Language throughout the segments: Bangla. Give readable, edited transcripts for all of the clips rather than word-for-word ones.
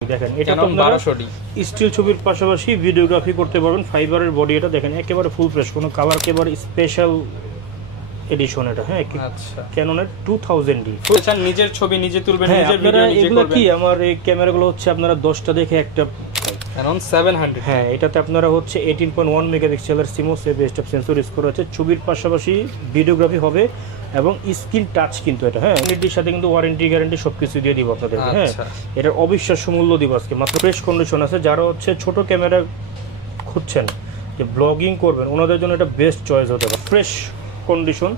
দেখেন এটা তো আপনারা স্টিল ছবির পাশাপাশি ভিডিওগ্রাফি করতে পারবেন। ফাইবারের বডি, এটা দেখেন একেবারে ফুল ফ্রেশ, কোনো কালার, একেবারে স্পেশাল এডিশন এটা। হ্যাঁ, আচ্ছা, ক্যাননের 2000D। বলছেন নিজের ছবি নিজে তুলবেন, নিজের ভিডিও নিজে করবেন। কি আমার এই ক্যামেরাগুলো হচ্ছে আপনারা 10টা দেখে একটা Canon 700। হ্যাঁ, এটাতে আপনারা হচ্ছে 18.1 মেগাপিক্সেলের CMOS বেসড সেন্সর ইউজ করা হচ্ছে। ছবির পাশাপাশি ভিডিওগ্রাফি হবে এবং স্ক্রিন টাচ কিন্তু এটা। হ্যাঁ, এটির সাথে কিন্তু ওয়ারেন্টি গ্যারান্টি সবকিছু দিয়ে দিব আপনাদেরকে। হ্যাঁ, এটার অবিশ্বাস্য মূল্য দিব আজকে। মাত্র ফ্রেশ কন্ডিশন আছে। যারা হচ্ছে ছোট ক্যামেরা খুঁজছেন যে ব্লগিং করবেন, ওনাদের জন্য এটা বেস্ট চয়েস হতে পারে। ফ্রেশ কন্ডিশন,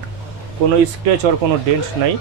কোনো স্ক্র্যাচ আর কোনো ডেন্ট নাই।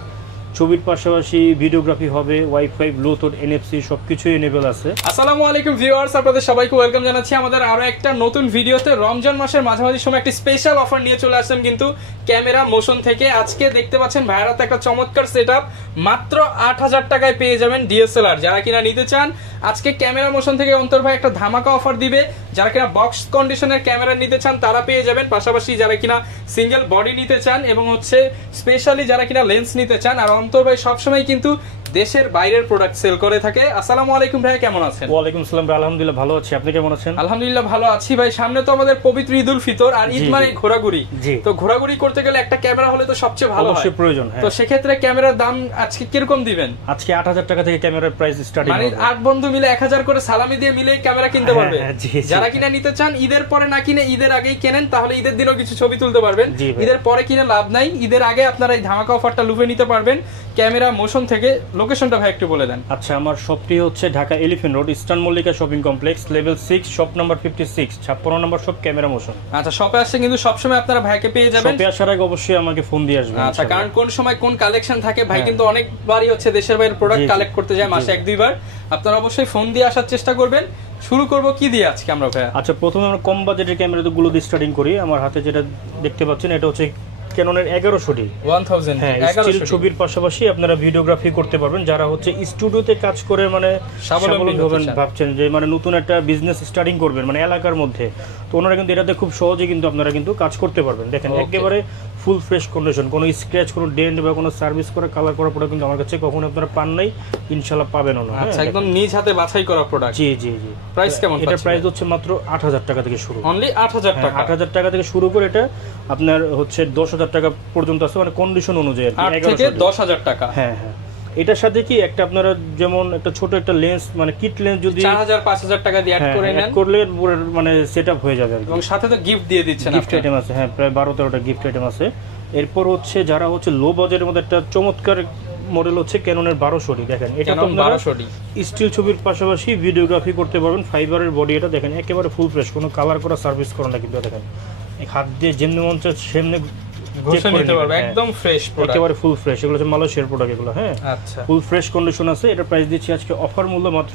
ছবির পাশাপাশি ভিডিওগ্রাফি হবে, ওয়াইফাই, ব্লুটুথ, NFC সবকিছুই এনেবল আছে। আসসালামু আলাইকুম ভিউয়ার্স, আপনাদের সবাইকে ওয়েলকাম জানাচ্ছি আমাদের আরো একটা নতুন ভিডিওতে। রমজান মাসের মাঝামাঝি সময় একটি স্পেশাল অফার নিয়ে চলে আসলাম কিন্তু ক্যামেরা মোশন থেকে। আজকে দেখতে পাচ্ছেন ভাইয়ের হাতে একটা চমৎকার সেটআপ, মাত্র 8000 টাকায় পেয়ে যাবেন DSLR। যারা কিনা নিতে চান, আজকে ক্যামেরা মোশন থেকে অন্তর ভাই একটা ধামাকা অফার দিবে। যারা কিনা বক্স কন্ডিশনের ক্যামেরা নিতে চান তারা পেয়ে যাবেন, পাশাপাশি যারা কিনা সিঙ্গেল বডি নিতে চান এবং হচ্ছে স্পেশালি যারা কিনা লেন্স নিতে চান। আর অন্তর ভাই সবসময় কিন্তু দেশের বাইরের প্রোডাক্ট সেল করে থাকে। আসসালামু আলাইকুম ভাই, কেমন আছেন? ওয়ালাইকুম আসসালাম ভাই, আলহামদুলিল্লাহ ভালো আছি। আপনি কেমন আছেন? আলহামদুলিল্লাহ ভালো আছি ভাই। সামনে তো আমাদের পবিত্র ঈদুল ফিতর, আর ঈদ মানে ঘোরাঘুরি। তো ঘোরাঘুরি করতে গেলে একটা ক্যামেরা হলে তো সবচেয়ে ভালো হয়, অবশ্যই প্রয়োজন। তো সেক্ষেত্রে ক্যামেরার দাম আজকে কিরকম দিবেন? আজকে 8000 টাকা থেকে ক্যামেরার প্রাইস স্টার্টিং, মানে 8 বন্ধু মিলে 1000 করে সালামি দিয়ে মিলে ক্যামেরা কিনতে পারবে। যারা কিনা নিতে চান, ঈদের পরে না কিনে ঈদের আগেই কেনেন, তাহলে ঈদের দিনও কিছু ছবি তুলতে পারবেন। ঈদের পরে কিনে লাভ নাই, ঈদের আগে আপনারা এই ধামাকা অফারটা লুফে নিতে পারবেন ক্যামেরা মোশন থেকে। লোকেশনটা ভাই একটু বলে দেন। আচ্ছা, আমার শপটি হচ্ছে Dhaka elephant road, eastern Mallika shopping complex, level 6, shop number 56, 56 নম্বর শপ, ক্যামেরা মোশন। আচ্ছা, শপে আসলে কিন্তু সবসময় আপনারা ভাইকে পেয়ে যাবেন। শপে আসার আগে অবশ্যই আমাকে ফোন দিয়ে আসবেন। আচ্ছা, কারণ কোন সময় কোন কালেকশন থাকে ভাই কিন্তু অনেকবারই হচ্ছে দেশের বাইরের প্রোডাক্ট কালেক্ট করতে যায় মাসে 1-2 বার। আপনারা অবশ্যই ফোন দিয়ে আসার চেষ্টা করবেন। শুরু করব কি দিয়ে আজকে আমরা ভাই? আচ্ছা, প্রথমে আমরা কম বাজেটের ক্যামেরাগুলো দিয়ে স্টার্টিং করি। আমার হাতে যেটা দেখতে পাচ্ছেন এটা হচ্ছে ক্যাননের 1100D 1000। হ্যাঁ, স্টিল ছবির পাশাপাশি আপনারা ভিডিওগ্রাফি করতে পারবেন। যারা হচ্ছে স্টুডিওতে কাজ করে মানে স্বাবলম্বী হবেন ভাবছেন, যে মানে নতুন একটা বিজনেস স্টার্টিং করবেন মানে এলাকার মধ্যে, তো ওনারা কিন্তু এটাতে খুব সহজে কিন্তু আপনারা কিন্তু কাজ করতে পারবেন। দেখেন একেবারে ফুল ফ্রেশ কন্ডিশন, কোনো স্ক্র্যাচ, কোনো ডেন্ট বা কোনো সার্ভিস করা, কালার করা প্রোডাক্ট কিন্তু আমার কাছে কখনো আপনারা পান নাই, ইনশাআল্লাহ পাবেনও না। আচ্ছা, একদম নিজ হাতে বাছাই করা প্রোডাক্ট। জি জি জি। প্রাইস কেমন? এটা প্রাইস হচ্ছে মাত্র 8000 টাকা থেকে শুরু। অনলি 8000 টাকা? 8000 টাকা থেকে শুরু করে এটা আপনার হচ্ছে 10000 টাকা পর্যন্ত আছে, মানে কন্ডিশন অনুযায়ী 8 থেকে 10000 টাকা। হ্যাঁ হ্যাঁ। এটার সাথে কি একটা আপনারা যেমন একটা ছোট একটা লেন্স, মানে কিট লেন্স যদি 4000-5000 টাকা দিয়ে অ্যাড করে নেন, করলে মানে সেটআপ হয়ে যাবে। এবং সাথে তো গিফট দিয়ে দিচ্ছেন। গিফট আইটেম আছে, হ্যাঁ, প্রায় 12-13টা গিফট আইটেম আছে। এরপর হচ্ছে যারা হচ্ছে লো বাজেটের মধ্যে একটা চমৎকার মডেল হচ্ছে ক্যাননের 1200D। দেখেন এটা তো 1200D স্টিল ছবির পাশাপাশি ভিডিওগ্রাফি করতে পারবেন। ফাইবারের বডি, এটা দেখেন একেবারে ফুল ফ্রেশ, কোনো কালার করা, সার্ভিস করা না কিন্তু। দেখেন হাত দিয়ে যেমনি মন চায় সেমনি ঘষে নিতে পারবে, একদম ফ্রেশ প্রোডাক্ট, একেবারে ফুল ফ্রেশ। এগুলো হচ্ছে মালয়েশিয়ার প্রোডাক্ট এগুলো। হ্যাঁ, আচ্ছা, ফুল ফ্রেশ কন্ডিশন আছে। এটা প্রাইস দিচ্ছি আজকে অফার মূল্য মাত্র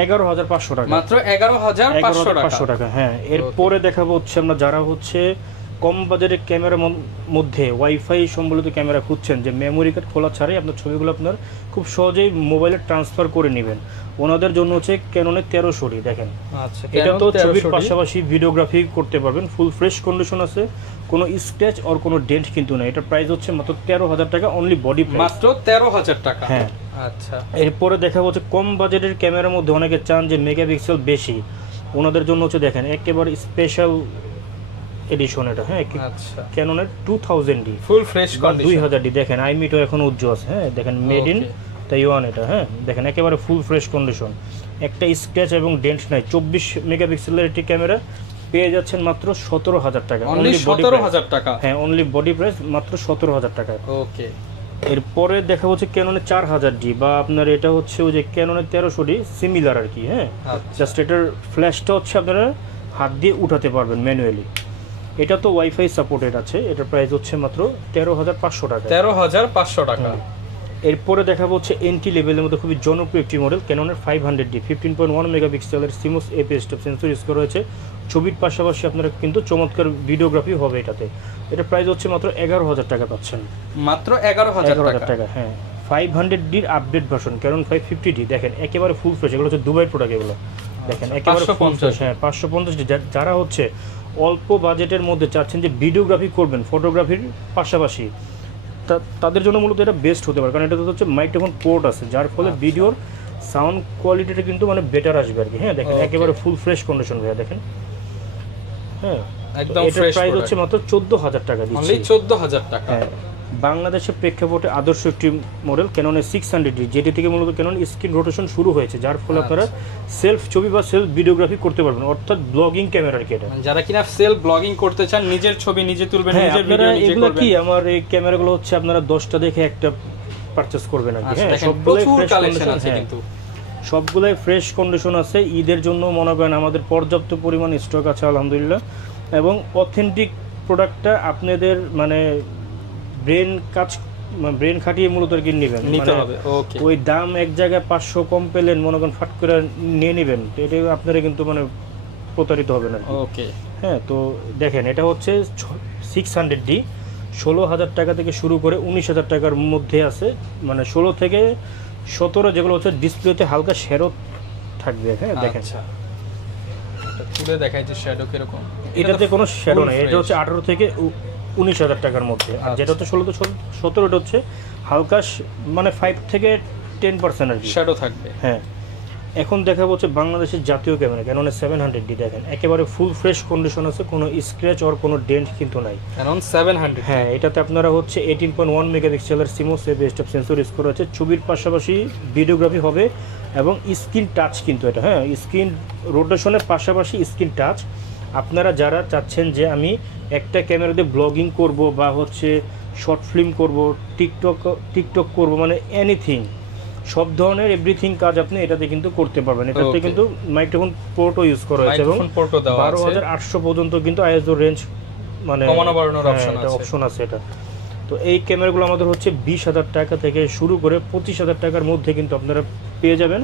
11500 টাকা। মাত্র 11500 টাকা। হ্যাঁ, এরপরে দেখাবো হচ্ছে আমরা যারা হচ্ছে কম বাজেটের ক্যামেরার মধ্যে ওয়াইফাই সম্বলিত ক্যামেরা খুঁজছেন, যে মেমোরি কার্ড খোলা ছাড়াই আপনার ছবিগুলো আপনার খুব সহজেই মোবাইলে ট্রান্সফার করে নেবেন, ওনাদের জন্য হচ্ছে ক্যাননের 1300D। দেখেন এটা তো ছবির পাশাপাশি ভিডিওগ্রাফি করতে পারবেন। ফুল ফ্রেশ কন্ডিশন আছে, কোনো স্ক্র্যাচ আর কোনো ডেন্ট কিন্তু না। এটার প্রাইস হচ্ছে মাত্র 13000 টাকা, অনলি বডি প্রাইস, মাত্র 13000 টাকা। হ্যাঁ, আচ্ছা। এরপরে দেখাবো হচ্ছে কম বাজেটের ক্যামেরার মধ্যে অনেকে চান যে মেগাপিক্সেল বেশি, ওনাদের জন্য হচ্ছে দেখেন একেবারে স্পেশাল এডিশন এটা। হ্যাঁ, আচ্ছা, ক্যাননের 2000D full fresh condition, 2000D। দেখেন আইমিটো এখন উজ্জ্বল আছে। হ্যাঁ, দেখেন মেড ইন তাইওয়ান এটা। হ্যাঁ, দেখেন একেবারে ফুল ফ্রেশ কন্ডিশন, একটা স্ক্র্যাচ এবং ডেন্ট নাই। 24 মেগাপিক্সেলের একটি ক্যামেরা পেয়ে যাচ্ছেন মাত্র 17000 টাকা, অনলি 17000 টাকা। হ্যাঁ, অনলি বডি প্রাইস মাত্র 17000 টাকা। ওকে। এরপরে দেখা হচ্ছে ক্যাননের 4000D বা আপনার এটা হচ্ছে ওই যে ক্যাননের 1300D সিমিলার আর কি। হ্যাঁ, জাস্ট এটার ফ্ল্যাশটা হচ্ছে আপনারা হাত দিয়ে উঠাতে পারবেন ম্যানুয়ালি। এটা তো ওয়াইফাই সাপোর্টেড আছে। এটার প্রাইস হচ্ছে মাত্র 13500 টাকা। 13500 টাকা। এরপরে দেখাবো হচ্ছে এন্ট্রি লেভেলের মধ্যে খুবই জনপ্রিয় একটি মডেল ক্যাননের 500D 15.1 মেগাপিক্সেলের CMOS সেন্সর ইউজ করা হয়েছে। ছবির পাশাপাশি আপনারা কিন্তু চমৎকার ভিডিওগ্রাফি হবে এটাতে। এটা প্রাইস হচ্ছে মাত্র 11000 টাকা পাচ্ছেন, মাত্র 11000 টাকা। হ্যাঁ, 500Dর আপডেট ভার্সন ক্যানন 550D। দেখেন একেবারে ফুল ফ্রেশ, এগুলো হচ্ছে দুবাই প্রোডাক্ট এগুলো। দেখেন একেবারে 550। হ্যাঁ, 550D। যারা হচ্ছে অল্প বাজেটের মধ্যে চাচ্ছেন যে ভিডিওগ্রাফি করবেন ফটোগ্রাফির পাশাপাশি, তাদের জন্য মূলত এটা বেস্ট হতে পারে, কারণ এটাতে হচ্ছে মাইক্রোফোন পোর্ট আছে, যার ফলে ভিডিওর সাউন্ড কোয়ালিটিটা কিন্তু মানে বেটার আসবে আর কি। হ্যাঁ দেখেন Okay. একেবারে ফুল ফ্রেশ কন্ডিশন ভাইয়া দেখেন। হ্যাঁ একদম এটার ফ্রেশ প্রাইস হচ্ছে মাত্র 14000 টাকা অনলি দিচ্ছি। 14000 টাকা। হ্যাঁ বাংলাদেশের প্রেক্ষাপটে আদর্শ একটি মডেল ক্যাননের 600D, যেটি থেকে মূলত ক্যানন স্ক্রিন রোটেশন শুরু হয়েছে, যার ফলে আপনারা সেলফ ছবি বা সেলফ ভিডিওগ্রাফি করতে পারবেন, অর্থাৎ ব্লগিং ক্যামেরা আর কি এটা। যারা কিনা সেলফ ব্লগিং করতে চান, নিজের ছবি নিজে তুলবেন, হ্যাঁ নিজের আপনারা ভিডিও নিজে এগুলো করবেন। কি আমার এই ক্যামেরাগুলো হচ্ছে আপনারা 10টা দেখে একটা পারচেজ করবেন আর কি। আচ্ছা, হ্যাঁ দেখেন সবগুলাই প্রচুর ফ্রেশ কালেকশন কন্ডিশন, আছে হ্যাঁ কিন্তু। সবগুলাই ফ্রেশ কন্ডিশন আছে। ঈদের জন্য মনে করেন আমাদের পর্যাপ্ত পরিমাণ স্টক আছে আলহামদুলিল্লাহ, এবং অথেন্টিক প্রোডাক্টটা আপনাদের মানে ব্রেন খাটিয়ে মূলত আর কি নেবেন, নিতে মানে হবে। ওকে, ওই দাম এক জায়গায় 500 কম পেলেন মনে করেন ফাট করে নিয়ে নেবেন, তো এটা আপনারা কিন্তু মানে প্রতারিত হবেন আর কি। ওকে, হ্যাঁ তো দেখেন এটা হচ্ছে 600D, 16000 টাকা থেকে শুরু করে 19000 টাকার মধ্যে আছে, মানে 16 থেকে 17 যেগুলো হচ্ছে ডিসপ্লেতে হালকা শেরো থাকবে। হ্যাঁ দেখেন আচ্ছা, এটা তুলে দেখাই যে শ্যাডো কিরকম। এটাতে কোনো শেরো full নাই, এটা হচ্ছে 18 থেকে 19000 টাকার মধ্যে। আর আচ্ছা। যেটা হচ্ছে 16 থেকে 17 এটা হচ্ছে হালকা মানে 5 থেকে 10% আর কি। শ্যাডো থাকবে। হ্যাঁ এখন দেখা হচ্ছে বাংলাদেশের জাতীয় ক্যামেরা ক্যাননের 700D, দেখেন একেবারে ফুল ফ্রেশ কন্ডিশন আছে, কোনো স্ক্র্যাচ আর কোনো ডেন্ট কিন্তু নাই। ক্যানন 700। হ্যাঁ এটাতে আপনারা হচ্ছে 18.1 মেগাপিক্সেলের সিমোস বেস্ট সেন্সর ইউজ করা হচ্ছে। ছবির পাশাপাশি ভিডিওগ্রাফি হবে এবং স্ক্রিন টাচ কিন্তু এটা। হ্যাঁ স্ক্রিন রোটেশনের পাশাপাশি স্ক্রিন টাচ। আপনারা যারা চাচ্ছেন যে আমি একটা ক্যামেরা দিয়ে ব্লগিং করব বা হচ্ছে শর্ট ফিল্ম করব, টিকটক করব, মানে এনিথিং, সব ধরনের এভরিথিং কাজ আপনি এটাতে কিন্তু করতে পারবেন। এটাতে Okay. কিন্তু মাইক্রোফোন পোর্টও ইউজ করা হয়েছে এবং মাইক্রোফোন পোর্টও দেওয়া আছে। 12800 পর্যন্ত কিন্তু আইএসও রেঞ্জ মানে কমানো বাড়ানোর হ্যাঁ, অপশন এটা আছে। অপশন আছে এটা। তো এই ক্যামেরাগুলো আমাদের হচ্ছে 20000 টাকা থেকে শুরু করে 25000 টাকার মধ্যে কিন্তু আপনারা পেয়ে যাবেন।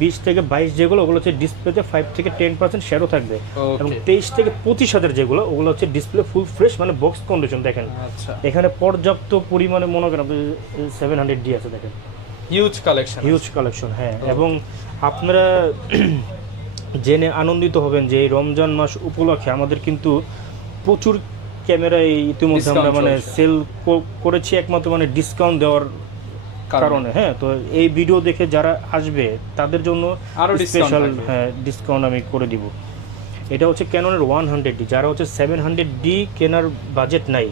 20 থেকে 22 যেগুলো ওগুলো হচ্ছে ডিসপ্লেতে 5 থেকে 10% শ্যাডো থাকবে, এবং ওকে, 23 থেকে 25000 যেগুলো ওগুলো হচ্ছে ডিসপ্লে ফুল ফ্রেশ মানে বক্স কন্ডিশন। দেখেন আচ্ছা, এখানে পর্যাপ্ত পরিমাণে মনে করেন আপনি 700D আছে, দেখেন হিউজ কালেকশন। Huge collection. হ্যাঁ এবং আপনারা জেনে আনন্দিত হবেন যে এই রমজান মাস উপলক্ষে আমাদের কিন্তু প্রচুর ক্যামেরা ইতিমধ্যে আমরা Discount মানে চলছে। সেল করেছি একমাত্র মানে ডিসকাউন্ট দেওয়ার কারণে। হ্যাঁ তো এই ভিডিও দেখে যারা আসবে তাদের জন্য আরো discount স্পেশাল থাকবে। হ্যাঁ ডিসকাউন্ট আমি করে দিব। এটা হচ্ছে ক্যাননের 100D, যারা হচ্ছে 700D কেনার বাজেট নাই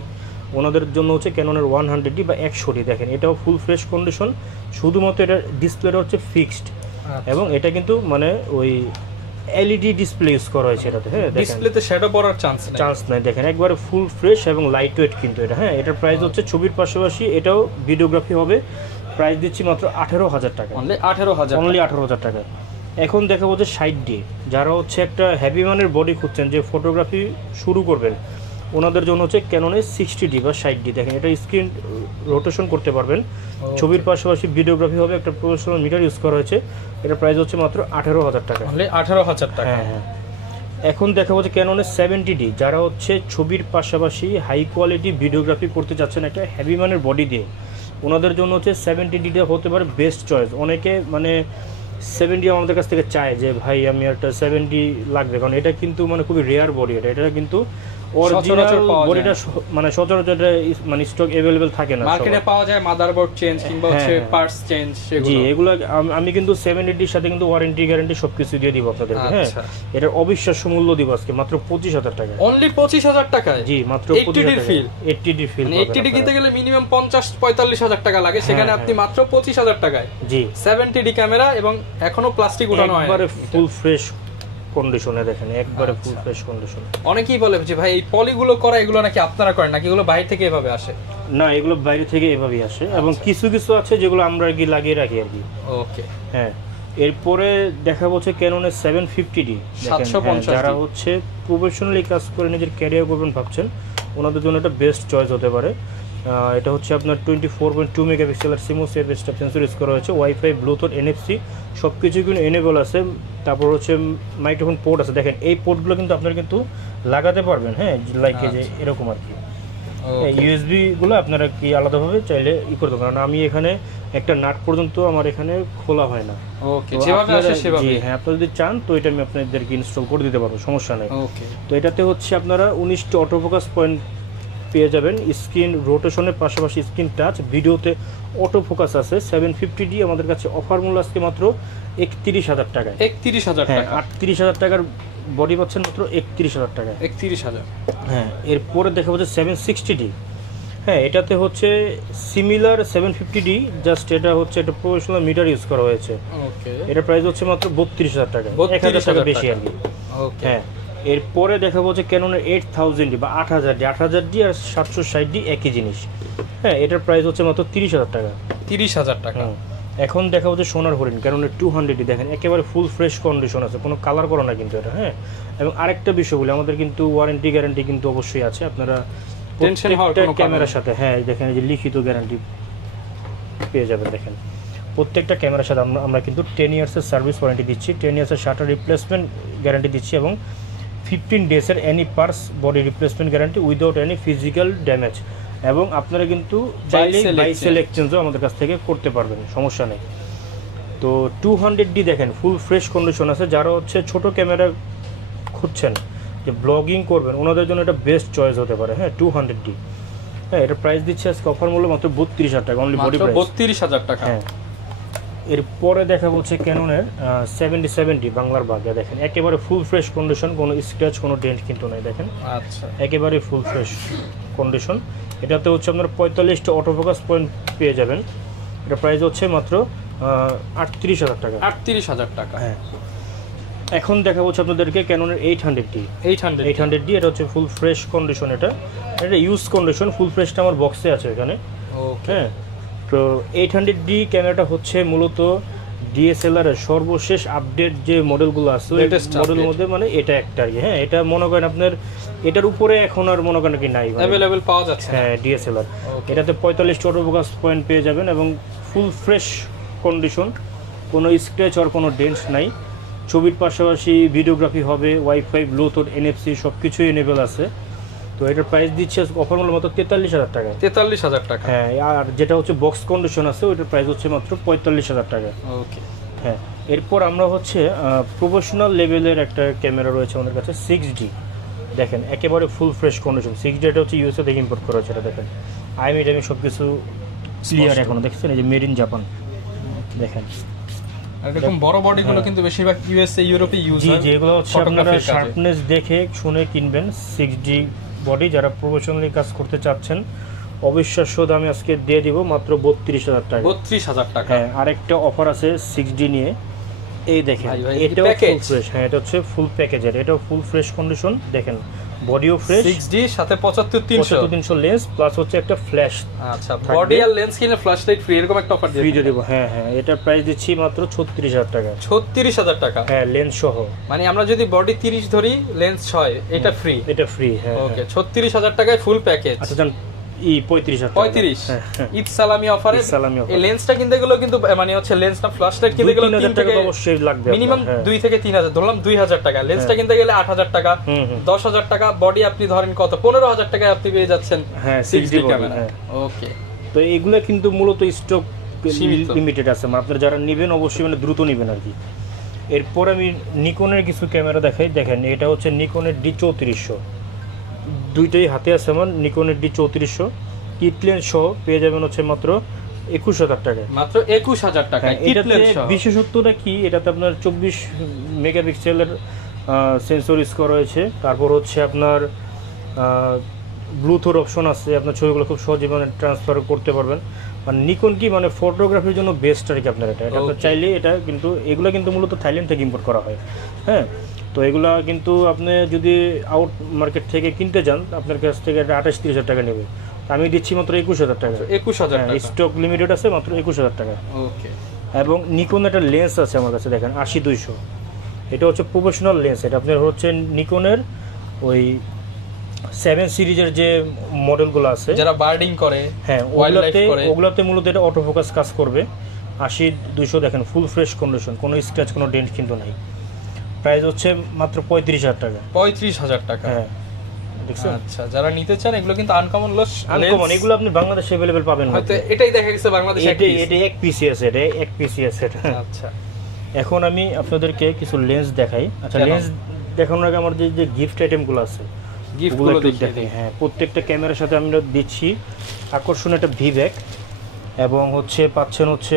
ওনাদের জন্য হচ্ছে ক্যাননের 100D বা 100D। দেখেন এটাও ফুল ফ্রেশ কন্ডিশন, শুধুমাত্র এটা ডিসপ্লেটা হচ্ছে ফিক্সড, এবং এটা কিন্তু মানে ওই এলইডি ডিসপ্লে ইউজ করা হয়েছে এটাতে। হ্যাঁ দেখেন ডিসপ্লেতে শ্যাডো পড়ার চান্স নেই। চান্স নাই, দেখেন একবারে ফুল ফ্রেশ এবং লাইট ওয়েট কিন্তু এটা। হ্যাঁ এটার প্রাইস হচ্ছে ছবির পাশাপাশি এটাও ভিডিওগ্রাফি হবে, প্রাইস দিচ্ছি মাত্র 18000 টাকা, অনলি 18000। অনলি 18000 টাকা। এখন দেখা হচ্ছে 60D, যারা হচ্ছে একটা হেভি মানের বডি খুঁজছেন যে ফটোগ্রাফি শুরু করবেন ওনাদের জন্য হচ্ছে ক্যাননের 60D বা 60D। দেখেন এটা স্ক্রিন রোটেশন করতে পারবেন, ছবির পাশাপাশি ভিডিওগ্রাফি হবে, একটা প্রফেশনাল মিটার ইউজ করা হয়েছে। এটা প্রাইস হচ্ছে মাত্র 18000 টাকা, অনলি 18000 টাকা। হ্যাঁ হ্যাঁ। এখন দেখা হচ্ছে ক্যাননের 70D, যারা হচ্ছে ছবির পাশাপাশি হাই কোয়ালিটি ভিডিওগ্রাফি করতে চাচ্ছেন একটা হেভি মানের বডি দিয়ে, ওনাদের জন্য হচ্ছে 70D হতে পারে বেস্ট চয়েস। অনেকে মানে 70 আমাদের কাছ থেকে চায় যে ভাই আমি একটা 70 লাগবে, কারণ এটা কিন্তু মানে খুবই রেয়ার বডি। এটা কিন্তু অরিজিনাল সচরাচর পাওয়া বডিটা মানে সচরাচর মানে স্টক অ্যাভেলেবেল থাকে না মার্কেটে সবার। পাওয়া যায় মাদারবোর্ড চেঞ্জ কিংবা হচ্ছে হ্যাঁ, হ্যাঁ। পার্টস চেঞ্জ জি সেগুলো। এগুলো আমি কিন্তু 70D সাথে কিন্তু ওয়ারেন্টি গ্যারান্টি সবকিছু দিয়ে দিব আপনাদেরকে। হ্যাঁ আচ্ছা, এটার অবিশ্বাস্য মূল্য দিব আজকে মাত্র 25000 টাকা। অনলি 25000 টাকায়। জি মাত্র 80D 25000 টাকা। feel। 80D ফিল মানে 80D কিনতে গেলে মিনিমাম 50-45 টাকা লাগে, সেখানে হ্যাঁ, আপনি মাত্র 25000 টাকায় জি 70D ক্যামেরা এবং এখনো প্লাস্টিক উঠানো হয়। একবারে ফুল ফ্রেশ কন্ডিশনে, দেখেন একবারে আচ্ছা। Full fresh condition. অনেকেই বলে যে ভাই এই পলিগুলো করা এগুলো নাকি আপনারা করেন নাকি এগুলো বাইরে থেকে এভাবে আসে? না এগুলো বাইরে থেকে এভাবেই আসে, এবং কিছু কিছু আছে যেগুলো আমরা আর কি লাগিয়ে রাখি আর কি। ওকে, হ্যাঁ এরপরে দেখা হচ্ছে ক্যাননের 750D, দেখেন 750D যারা হচ্ছে প্রফেশনালি কাজ করে নিজের ক্যারিয়ার করবেন ভাবছেন ওনাদের জন্য এটা বেস্ট চয়েস হতে পারে। এটা হচ্ছে আপনার 24.2 মেগাপিক্সেলের সিমোস বেস্ট সেন্সর ইউজ করা হয়েছে, ওয়াইফাই, ব্লুটুথ, এনএফসি সব কিছু কিন্তু এনেবল আছে। তারপর হচ্ছে মাইক্রোফোন পোর্ট আছে, দেখেন এই পোর্টগুলো কিন্তু আপনারা কিন্তু লাগাতে পারবেন। হ্যাঁ লাইক যে এরকম আর কি। ইউএসবি গুলো আপনারা কি আলাদাভাবে চাইলে করতে পারেন, কারণ আমি এখানে একটা নাট পর্যন্ত আমার এখানে খোলা হয় না। ওকে, তো যেভাবে আসে আপনারা- সেভাবে। জি হ্যাঁ আপনারা যদি চান তো এটা আমি আপনাদেরকে ইনস্টল করে দিতে পারবো, সমস্যা নেই। ওকে, তো এটাতে হচ্ছে আপনারা 19টি অটোফোকাস পয়েন্ট পেয়ে যাবেন, স্ক্রিন রোটেশনের পাশাপাশি স্ক্রিন টাচ, ভিডিওতে অটো ফোকাস আছে। 750D আমাদের কাছে অফার মূল্য আজকে মাত্র 31,000 টাকায়। 31,000 হ্যাঁ, টাকা। 38,000 টাকার বডি পাচ্ছেন মাত্র 31,000 টাকায়। 31,000। হ্যাঁ, এরপরে দেখা হচ্ছে 760D। হ্যাঁ, এটাতে হচ্ছে সিমিলার 750D, জাস্ট এটা হচ্ছে একটা প্রফেশনাল মিটার ইউজ করা হয়েছে। ওকে। এটার প্রাইস হচ্ছে মাত্র 32,000 টাকা, 1,000 টাকা বেশি আর কি। ওকে। হ্যাঁ, এরপরে দেখাবো হচ্ছে ক্যাননের 8000D বা 8000D। 8000D আর 760D একই জিনিস। হ্যাঁ, এটার প্রাইস হচ্ছে মাত্র 30,000 টাকা। 30,000 টাকা। এখন দেখা হচ্ছে সোনার হরিণ ক্যাননের 200D, দেখেন একেবারে ফুল ফ্রেশ কন্ডিশন আছে, কোনো কালার করা না কিন্তু এটা। হ্যাঁ, এবং আরেকটা বিষয় বলি, আমাদের কিন্তু ওয়ারেন্টি গ্যারান্টি কিন্তু অবশ্যই আছে। আপনারা টেনশন হওয়ার কোনো কারণ ক্যামেরার সাথে, হ্যাঁ দেখেন এই যে লিখিত গ্যারান্টি পেয়ে যাবেন। দেখেন প্রত্যেকটা ক্যামেরার সাথে আমরা কিন্তু 10 ইয়ার্সের সার্ভিস ওয়ারেন্টি দিচ্ছি, 10 ইয়ার্সের শাটার রিপ্লেসমেন্ট গ্যারান্টি দিচ্ছি, এবং 15 ডেজের any parts body replacement guarantee without any physical damage. এবং আপনারা কিন্তু চাইলে বাইসেল এক্সচেঞ্জও আমাদের কাছ থেকে করতে পারবেন, সমস্যা নেই। তো 200D দেখেন ফুল ফ্রেশ কন্ডিশন আছে। যারা হচ্ছে ছোট ক্যামেরা খুঁজছেন, যে ব্লগিং করবেন, ওনাদের জন্য এটা বেস্ট চয়েস হতে পারে। হ্যাঁ, 200D। হ্যাঁ, এটা প্রাইস দিচ্ছে আজকে অফার মূল্য মাত্র 32,000 টাকা, অনলি বডি প্রাইস 32,000 টাকা। হ্যাঁ, এরপরে দেখা হচ্ছে ক্যাননের 7070 বাংলার বাগা। দেখেন একেবারে ফুল ফ্রেশ কন্ডিশন, কোনো স্ক্র্যাচ কোনো ডেন্ট কিন্তু নাই। দেখেন আচ্ছা, একেবারে ফুল ফ্রেশ কন্ডিশন। এটাতে হচ্ছে আপনার 45টা অটোফোকাস পয়েন্ট পেয়ে যাবেন। এটা প্রাইস হচ্ছে মাত্র 38,000 টাকা। 38,000 টাকা। হ্যাঁ, এখন দেখা হচ্ছে আপনাদেরকে ক্যাননের 800D। 800D এটা হচ্ছে ফুল ফ্রেশ কন্ডিশন। এটা ইউজ কন্ডিশন, ফুল ফ্রেশটা আমার বক্সে আছে এখানে। ওকে। হ্যাঁ, তো 800D ক্যামেরাটা হচ্ছে মূলত ডিএসএলআর এর সর্বশেষ আপডেট যে মডেলগুলো আছে ওই মডেলের মধ্যে মানে এটা একটা আর কি। হ্যাঁ, এটা মনে করেন আপনার এটার উপরে এখন আর মনে করেন কি নাই, अवेलेबल পাওয়া যাচ্ছে। হ্যাঁ, ডিএসএলআর। এটাতে 45টা অটোফোকাস পয়েন্ট পেয়ে যাবেন এবং ফুল ফ্রেশ কন্ডিশন, কোনো স্ক্র্যাচ আর কোনো ডেন্টস নাই। ছবির পাশাপাশি ভিডিওগ্রাফি হবে, ওয়াইফাই, ব্লুটুথ, এনএফসি সব কিছুই এনেবল আছে। তো এটার প্রাইস দিচ্ছে অফার মূল্য মাত্র 43,000 টাকা। 43,000 টাকা। হ্যাঁ, আর যেটা হচ্ছে বক্স কন্ডিশন আছে ওইটার প্রাইস হচ্ছে মাত্র 45,000 টাকা। ওকে। হ্যাঁ, এরপর আমরা হচ্ছে প্রফেশনাল লেভেলের একটা ক্যামেরা রয়েছে আমাদের কাছে 6D। দেখেন একেবারে ফুল ফ্রেশ কন্ডিশন। 6D এটা হচ্ছে ইউএসএ থেকে ইম্পোর্ট করা হয়েছে। এটা দেখেন আইএমই সব কিছু ক্লিয়ার এখনো, দেখছেন এই যে মেড ইন জাপান। দেখেন এরকম বড় বডিগুলো কিন্তু বেশিরভাগ ইউএসএ ইউরোপে ইউজ হয়। জি, যেগুলো হচ্ছে আপনারা শার্পনেস দেখে শুনে কিনবেন 6D বডি। যারা প্রফেশনালি কাজ করতে চাচ্ছেন অবিশ্বাস্য দামে আজকে দিয়ে দিব মাত্র 32,000 টাকা। 32,000 টাকা। হ্যাঁ, আরেকটা অফার আছে 6D নিয়ে, এই দেখেন এটাও ফুল ফ্রেশ। হ্যাঁ, এটা হচ্ছে ফুল প্যাকেজের, এটাও ফুল ফ্রেশ কন্ডিশন। দেখেন বডিও ফ্রেশ, 6D সাথে 75-300 লেন্স প্লাস হচ্ছে একটা ফ্ল্যাশ। আচ্ছা, বডি আর লেন্স কিনে ফ্ল্যাশ লাইট ফ্রি এরকম একটা অফার দিয়ে দেব। হ্যাঁ হ্যাঁ, এটা প্রাইস দিচ্ছি মাত্র 36,000 টাকা। 36,000 টাকা। হ্যাঁ, লেন্স সহ। মানে আমরা যদি বডি 30 ধরি, লেন্স 6, এটা ফ্রি। এটা ফ্রি। হ্যাঁ, ওকে। 36,000 টাকায় ফুল প্যাকেজ। আচ্ছা, জান 35,000 ঈদ সালামি অফারে এই লেন্সটা কিনতে গেলেও কিন্তু মানে হচ্ছে লেন্স না ফ্ল্যাশ লাইট কিনতে গেলেও 3 টাকা অবশ্যই লাগবে, মিনিমাম 2 থেকে 3,000 ধরলাম 2,000 টাকা। লেন্সটা কিনতে গেলে 8,000 টাকা, 10,000 টাকা। বডি আপনি ধরেন কত 15,000 টাকায় আপনি পেয়ে যাচ্ছেন। হ্যাঁ, 6D ক্যামেরা। ওকে। তো এগুলো কিন্তু মূলত স্টক লিমিটেড আছে, মানে আপনারা যারা নেবেন অবশ্যই মানে দ্রুত নেবেন আর কি। এরপর আমি নিকনের কিছু ক্যামেরা দেখাই। দেখেন এটা হচ্ছে নিকনের D3400, দুইটাই হাতে আছে আমার। নিকনের D3400 কিট লেন্স সহ পেয়ে যাবেন হচ্ছে মাত্র 21,000 টাকায়। মাত্র 21,000 টাকা। এটাতে বিশেষত্বটা কি, এটাতে আপনার 24 মেগাপিক্সেলের সেন্সর ইউজ করা হয়েছে। তারপর হচ্ছে আপনার ব্লুটুথ অপশন আছে, আপনার ছবিগুলো খুব সহজে মানে ট্রান্সফার করতে পারবেন। মানে নিকন কি মানে ফটোগ্রাফির জন্য বেস্ট আর কি আপনার। এটা আপনার চাইলে এটা কিন্তু এগুলো কিন্তু মূলত থাইল্যান্ড থেকে ইম্পোর্ট করা হয়। হ্যাঁ, তো এগুলা কিন্তু আপনি যদি আউট মার্কেট থেকে কিনতে যান আপনার কাছ থেকে 28-30,000 টাকা নেবে। আমি দিচ্ছি মাত্র 21,000 টাকা। 21,000 টাকা। স্টক লিমিটেড আছে মাত্র 21,000 টাকা। ওকে। এবং নিকন একটা লেন্স আছে আমার কাছে, দেখেন 80-200। এটা হচ্ছে প্রফেশনাল লেন্স। এটা আপনার হচ্ছে নিকনের ওই 7 সিরিজের যে মডেলগুলো আছে যারা বার্ডিং করে, হ্যাঁ ওগুলাতে মূলত এটা অটোফোকাস কাজ করবে। 80-200 দেখেন ফুল ফ্রেশ কন্ডিশন, কোনো স্ক্র্যাচ কোনো ডেন্ট কিন্তু নাই। প্রাইস হচ্ছে মাত্র 35,000 টাকা। 35,000 টাকা। হ্যাঁ, দেখছেন। আচ্ছা, যারা নিতে চান এগুলো কিন্তু আনকমন আনকমন, এগুলো আপনি বাংলাদেশে अवेलेबल পাবেন না। হয়তো এটাই দেখা গেছে বাংলাদেশে এটা এক পিসি আছে, এটা এক পিসি আছে। আচ্ছা, এখন আমি আপনাদেরকে কিছু লেন্স দেখাই। আচ্ছা, লেন্স দেখানোর আগে আমার যে গিফট আইটেমগুলো আছে গিফটগুলো দেখাই। হ্যাঁ, প্রত্যেকটা ক্যামেরার সাথে আমরা দিচ্ছি আকর্ষণীয় একটা ভি ব্যাগ, এবং হচ্ছে পাচ্ছেন হচ্ছে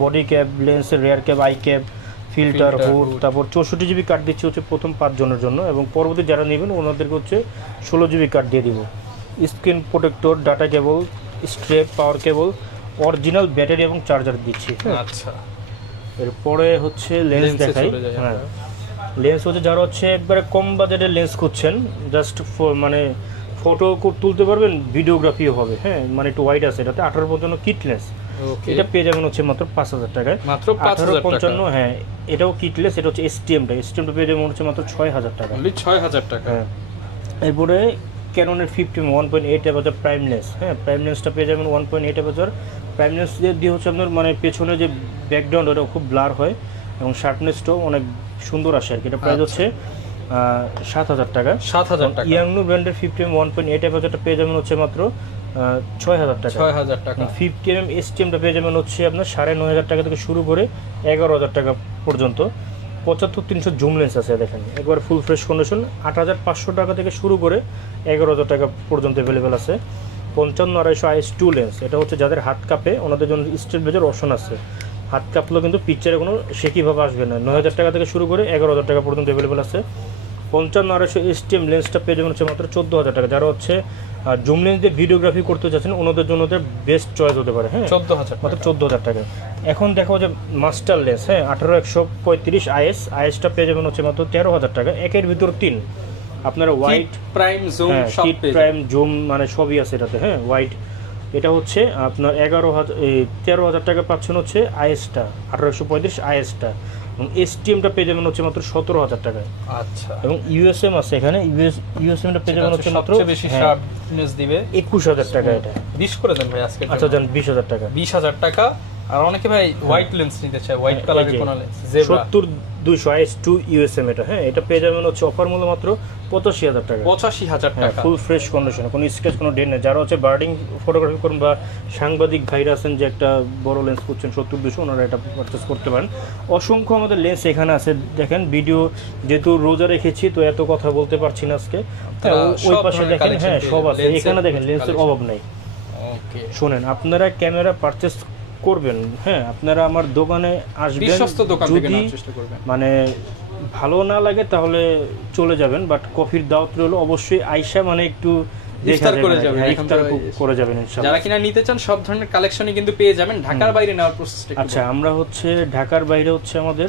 বডি ক্যাপ, লেন্সের rare cap, I cap, filter hood, তারপর 64 জিবি কার্ড দিচ্ছি হচ্ছে প্রথম 5 জনের জন্য, এবং পরবর্তী যারা নেবেন ওনাদেরকে হচ্ছে 16 জিবি কার্ড দিয়ে দিব। Screen protector, data cable, strap, power cable, original battery এবং চার্জার দিচ্ছি। আচ্ছা, এরপরে হচ্ছে লেন্স দেখাই। হ্যাঁ, লেন্স হচ্ছে যারা হচ্ছে একবারে কম বাজেটের লেন্স খুঁজছেন, জাস্ট মানে ফটো তুলতে পারবেন, ভিডিওগ্রাফিও হবে। হ্যাঁ, মানে একটু ওয়াইড আছে, এটাতে 1855 কিট লেন্স। এটা পেয়ে যাবেন হচ্ছে মাত্র 5000 টাকায়, মাত্র 5055। হ্যাঁ, এটাও কিটলেস। এটা হচ্ছে এসটিএমটা পেয়ে যাবেন হচ্ছে মাত্র 6000 টাকা। 6000 টাকা। হ্যাঁ, এরপরে ক্যাননের 50 1.8 অ্যাপারচার প্রাইম লেন্স। হ্যাঁ, প্রাইম লেন্সটা পেয়ে যাবেন 1.8 অ্যাপারচার। প্রাইম লেন্স দিয়ে হচ্ছে আপনার মানে পেছনে যে ব্যাকগ্রাউন্ড ওটা খুব ব্লার হয় এবং শার্পনেসটাও অনেক সুন্দর আসে আর কি। এটা প্রাইস হচ্ছে 7000 টাকা। 7000 টাকা। ইয়াংনু ব্র্যান্ডের 50 1.8 অ্যাপারচারটা পেয়ে যাবেন হচ্ছে মাত্র 6000 টাকা। 6000 টাকা। 50mm এসটিএমটা পেয়ে যাবেন হচ্ছে আপনার 9500 টাকা থেকে শুরু করে 11000 টাকা পর্যন্ত। 75-300 জুম লেন্স আছে, দেখেন একবার ফুল ফ্রেশ কন্ডিশন। 8500 টাকা থেকে শুরু করে 11000 টাকা পর্যন্ত অ্যাভেলেবেল আছে। 55-250 IS2 লেন্স, এটা হচ্ছে যাদের হাত কাঁপে ওনাদের জন্য স্ট্রেট বেজের অপশন আছে। হাত কাঁপলেও কিন্তু পিকচারে কোনো শেকিভাবে আসবে না। 9000 টাকা থেকে শুরু করে 11000 টাকা পর্যন্ত অ্যাভেলেবেল আছে। 55-250 এসটিএম লেন্সটা পেয়ে যাবেন হচ্ছে মাত্র 14000 টাকা। যারা হচ্ছে জুম লেন্স দিয়ে ভিডিওগ্রাফি করতে চাচ্ছেন ওনাদের জন্য বেস্ট চয়েস হতে পারে। হ্যাঁ, 14000 মাত্র 14000 টাকা। এখন দেখো যে মাস্টার লেন্স, হ্যাঁ 18135 আইএসটা পেয়ে যাবেন হচ্ছে মাত্র 13000 টাকা। একের ভিতর 3 আপনারা হোয়াইট, প্রাইম, জুম সব পেয়ে যাবেন। প্রাইম, জুম মানে সবই আছে এটাতে। হ্যাঁ, হোয়াইট এটা হচ্ছে আপনার 13,000 টাকা পাচ্ছেন হচ্ছে আইএসটা, 1835 আইএসটা। এবং এসটিএমটা পেয়ে যাবেন হচ্ছে মাত্র 17000 টাকায়। আচ্ছা, এবং ইউএসএম আছে এখানে, ইউএসএমটা পেয়ে যাবেন হচ্ছে মাত্র সবচেয়ে বেশি শার্পনেস দিবে 21000 টাকা। এটা 20 করে দেন ভাই আজকে। আচ্ছা জান 20000 টাকা। 20000 টাকা। আর অনেকে ভাই হোয়াইট লেন্স নিতে চায়, হোয়াইট কালারের কোন লেন্স, জেব্রা 70-200 IS2 ইউএসএম এটা। হ্যাঁ, এটা পেয়ে যাবেন হচ্ছে অফার মূল্য মাত্র 85000 টাকা। 85000 টাকা। ফুল ফ্রেশ কন্ডিশন, কোনো স্ক্র্যাচ কোনো ডেন নেই। যারা হচ্ছে বার্ডিং ফটোগ্রাফি করুন বা সাংবাদিক ভাইরা আছেন যে একটা বড় লেন্স করছেন 70-200, ওনারা এটা পারচেস করতে পারেন। অসংখ্য আমাদের লেন্স এখানে আছে। দেখেন ভিডিও যেহেতু রোজা রেখেছি তো এত কথা বলতে পারছি না আজকে। ওই পাশে দেখেন, হ্যাঁ সব আছে এখানে। দেখেন লেন্সের অভাব নাই। ওকে, শোনেন, আপনারা ক্যামেরা পারচেস করবেন, হ্যাঁ আপনারা আমার দোকানে আসবেন, বিশ্বস্ত দোকান থেকে যদি নেওয়ার চেষ্টা করবেন। মানে ভালো না লাগে তাহলে চলে যাবেন, বাট কফির দাওয়াত রইলো, অবশ্যই আইসা মানে একটু ইফতার করে যাবেন, ইফতার করে যাবেন ইনশাআল্লাহ। যারা কিনা নিতে চান সব ধরনের কালেকশনই কিন্তু পেয়ে যাবেন। ঢাকার বাইরে নেওয়ার প্রসেসটা আচ্ছা, আমরা হচ্ছে ঢাকার বাইরে হচ্ছে আমাদের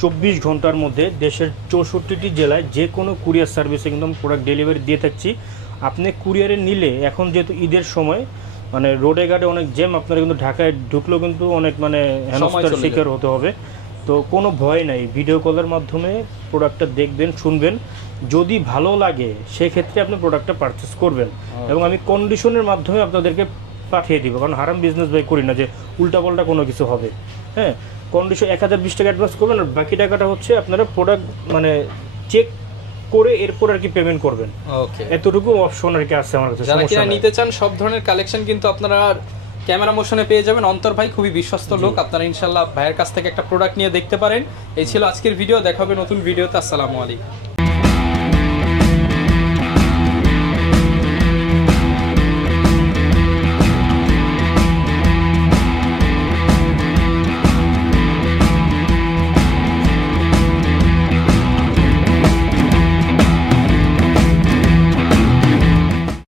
24 ঘন্টার মধ্যে দেশের 64টি জেলায় যে কোনো কুরিয়ার সার্ভিসে কিন্তু প্রোডাক্ট ডেলিভারি দিয়ে থাকছি। আপনি কুরিয়ারে নিলে এখন যেহেতু ঈদের সময় মানে রোডে ঘাটে অনেক জ্যাম, আপনারা কিন্তু ঢাকায় ঢুকলেও কিন্তু অনেক মানে হেনস্থার শিকার হতে হবে। তো কোনো ভয় নাই, ভিডিও কলের মাধ্যমে প্রোডাক্টটা দেখবেন, শুনবেন, যদি ভালো লাগে সেক্ষেত্রে আপনি প্রোডাক্টটা পারচেস করবেন। এবং আমি কন্ডিশনের মাধ্যমে আপনাদেরকে পাঠিয়ে দিব, কারণ হারাম বিজনেস ভাই করি না যে উল্টাপাল্টা কোনো কিছু হবে। হ্যাঁ, কন্ডিশন 1020 টাকা অ্যাডভান্স করবেন, আর বাকি টাকাটা হচ্ছে আপনারা প্রোডাক্ট মানে চেক করে এরপর আর কি পেমেন্ট করবেন। ওকে, এতটুকু অপশন আর কি আছে আমার কাছে। যারা কিনা নিতে চান সব ধরনের কালেকশন কিন্তু আপনারা ক্যামেরা মোশনে পেয়ে যাবেন। অন্তর ভাই খুবই বিশ্বস্ত লোক, আপনারা ইনশাআল্লাহ ভাইয়ের কাছ থেকে একটা প্রোডাক্ট নিয়ে দেখতে পারেন। এই ছিল আজকের ভিডিও, দেখা হবে নতুন ভিডিওতে। আসসালামু আলাইকুম।